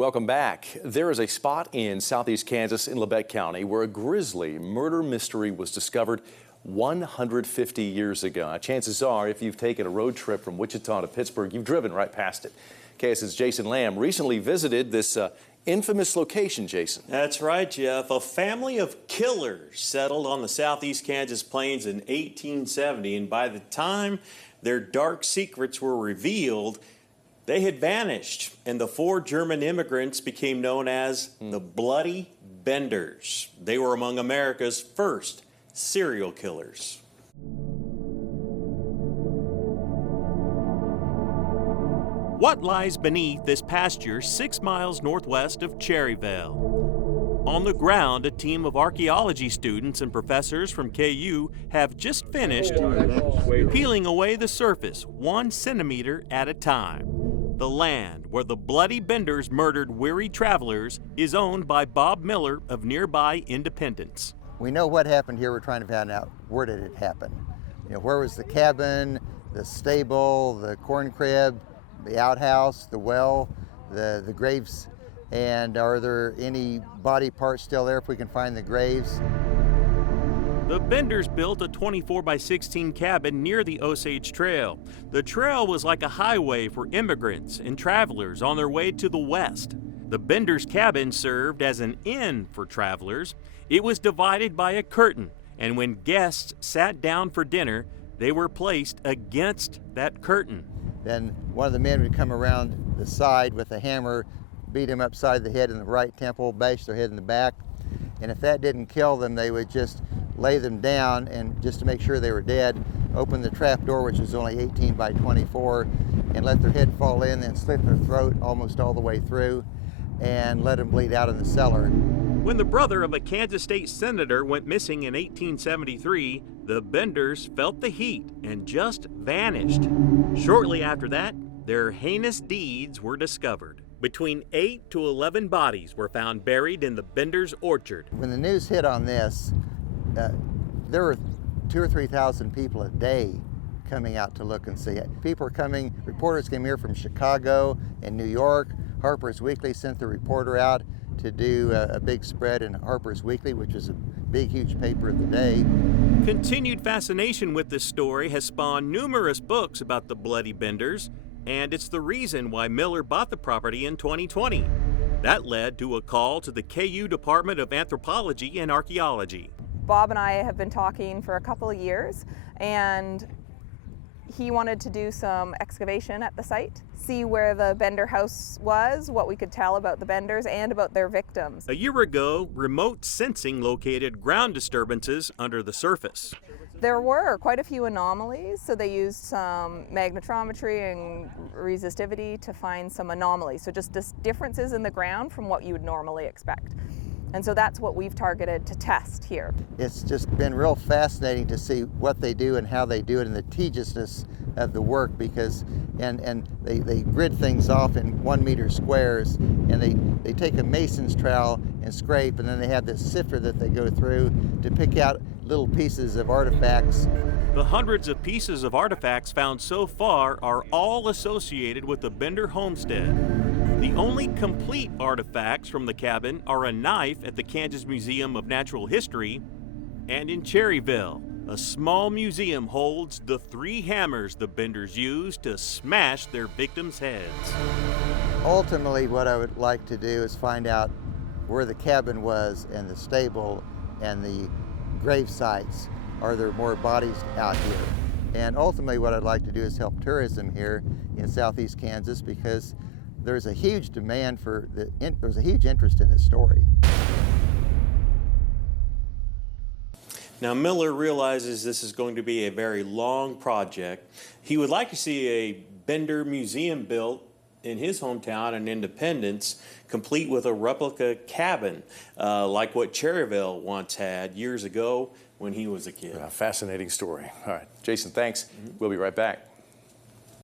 Welcome back. There is a spot in southeast Kansas in Labette County where a grisly murder mystery was discovered 150 years ago. Now, chances are, if you've taken a road trip from Wichita to Pittsburgh, you've driven right past it. KS's Jason Lamb recently visited this infamous location, Jason. That's right, Jeff. A family of killers settled on the southeast Kansas plains in 1870, and by the time their dark secrets were revealed, they had vanished, and the 4 German immigrants became known as the Bloody Benders. They were among America's first serial killers. What lies beneath this pasture 6 miles northwest of Cherryvale? On the ground, a team of archaeology students and professors from KU have just finished peeling away the surface 1 centimeter at a time. The land where the Bloody Benders murdered weary travelers is owned by Bob Miller of nearby Independence. We know what happened here. We're trying to find out, where did it happen? You know, where was the cabin, the stable, the corn crib, the outhouse, the well, the graves, and are there any body parts still there if we can find the graves? The Benders built a 24 by 16 cabin near the Osage Trail. The trail was like a highway for immigrants and travelers on their way to the west. The Benders cabin served as an inn for travelers. It was divided by a curtain, and when guests sat down for dinner, they were placed against that curtain. Then one of the men would come around the side with a hammer, beat him upside the head in the right temple, bash their head in the back. And if that didn't kill them, they would just lay them down, and just to make sure they were dead, open the trap door, which was only 18 by 24, and let their head fall in, then slit their throat almost all the way through, and let them bleed out in the cellar. When the brother of a Kansas state senator went missing in 1873, the Benders felt the heat and just vanished. Shortly after that, their heinous deeds were discovered. Between 8 to 11 bodies were found buried in the Benders orchard. When the news hit on this, there were 2,000 or 3,000 people a day coming out to look and see it. People were coming, reporters came here from Chicago and New York. Harper's Weekly sent the reporter out to do a big spread in Harper's Weekly, which was a big, huge paper of the day. Continued fascination with this story has spawned numerous books about the Bloody Benders, and it's the reason why Miller bought the property in 2020. That led to a call to the KU Department of Anthropology and Archaeology. Bob and I have been talking for a couple of years, and he wanted to do some excavation at the site, see where the Bender house was, what we could tell about the Benders and about their victims. A year ago, remote sensing located ground disturbances under the surface. There were quite a few anomalies, so they used some magnetometry and resistivity to find some anomalies, so just differences in the ground from what you would normally expect. And so that's what we've targeted to test here. It's just been real fascinating to see what they do and how they do it, and the tediousness of the work, because they grid things off in 1 meter squares, and they take a mason's trowel and scrape, and then they have this sifter that they go through to pick out little pieces of artifacts. The hundreds of pieces of artifacts found so far are all associated with the Bender homestead. The only complete artifacts from the cabin are a knife at the Kansas Museum of Natural History, and in Cherryvale, a small museum holds the 3 hammers the Benders used to smash their victims' heads. Ultimately, what I would like to do is find out where the cabin was and the stable and the grave sites. Are there more bodies out here? And ultimately, what I'd like to do is help tourism here in southeast Kansas, because there's a huge demand for there's a huge interest in this story. Now, Miller realizes this is going to be a very long project. He would like to see a Bender museum built in his hometown in Independence, complete with a replica cabin, like what Cherryvale once had years ago when he was a kid. Fascinating story. All right, Jason, thanks. We'll be right back.